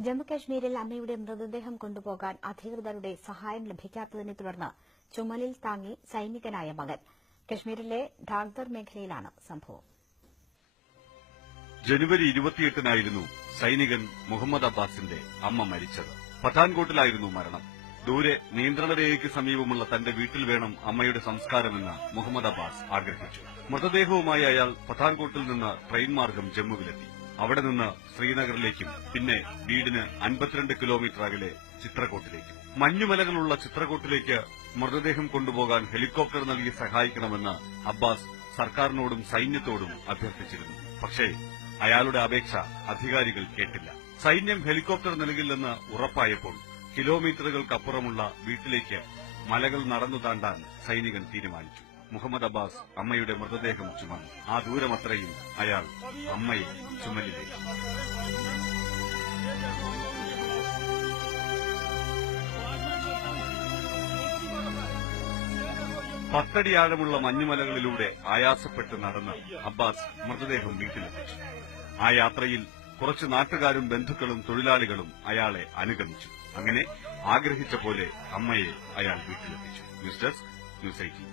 ജമ്മുകശ്മീരിൽ അമ്മയുടെ മൃതദേഹം കൊണ്ടുപോകാൻ അധികൃതരുടെ സഹായം ലഭിക്കാത്തതിനെ തുടർന്ന് ചുമലിൽ താങ്ങി സൈനികനായ മകൻ. കശ്മീരിലെ ഡാഗ്ദർ മേഖലയിലാണ് സംഭവം. ജനുവരി ഇരുപത്തിയെട്ടിനായിരുന്നു സൈനികൻ മുഹമ്മദ് അബ്ബാസിന്റെ അമ്മ മരിച്ചത്. പത്താൻകോട്ടിലായിരുന്നു മരണം. ദൂരെ നിയന്ത്രണരേഖയ്ക്ക് സമീപമുള്ള തന്റെ വീട്ടിൽ വേണം അമ്മയുടെ സംസ്കാരമെന്ന് മുഹമ്മദ് അബ്ബാസ് ആഗ്രഹിച്ചു. മൃതദേഹവുമായി അയാൾ പത്താൻകോട്ടിൽ നിന്ന് ട്രെയിൻ മാർഗം ജമ്മുവിലെത്തി. അവിടെ നിന്ന് ശ്രീനഗറിലേക്കും പിന്നെ വീടിന് അൻപത്തിരണ്ട് കിലോമീറ്റർ അകലെ ചിത്രകൂട്ടിലേക്കും. മഞ്ഞുമലകളുള്ള ചിത്രകൂട്ടിലേക്ക് മൃതദേഹം കൊണ്ടുപോകാൻ ഹെലികോപ്റ്റർ നൽകി സഹായിക്കണമെന്ന് അബ്ബാസ് സർക്കാരിനോടും സൈന്യത്തോടും അഭ്യർത്ഥിച്ചിരുന്നു. പക്ഷേ അയാളുടെ അപേക്ഷ അധികാരികൾ കേട്ടില്ല. സൈന്യം ഹെലികോപ്റ്റർ നൽകില്ലെന്ന് ഉറപ്പായപ്പോൾ കിലോമീറ്ററുകൾക്കപ്പുറമുള്ള വീട്ടിലേക്ക് മലകൾ നടന്നു താണ്ടാൻ സൈനികൻ തീരുമാനിച്ചു. മുഹമ്മദ് അബ്ബാസ് അമ്മയുടെ മൃതദേഹം ചുമന്നു. ആ ദൂരമത്രയും അയാൾ അമ്മയെ ചുമലിലേക്ക്. പത്തടി ആഴമുള്ള മഞ്ഞുമലകളിലൂടെ ആയാസപ്പെട്ട് നടന്ന് അബ്ബാസ് മൃതദേഹം വീട്ടിലെത്തിച്ചു. ആ യാത്രയിൽ കുറച്ച് നാട്ടുകാരും ബന്ധുക്കളും തൊഴിലാളികളും അയാളെ അനുഗമിച്ചു. അങ്ങനെ ആഗ്രഹിച്ച പോലെ അമ്മയെ അയാൾ വീട്ടിലെത്തിച്ചു. News desk news eighteen.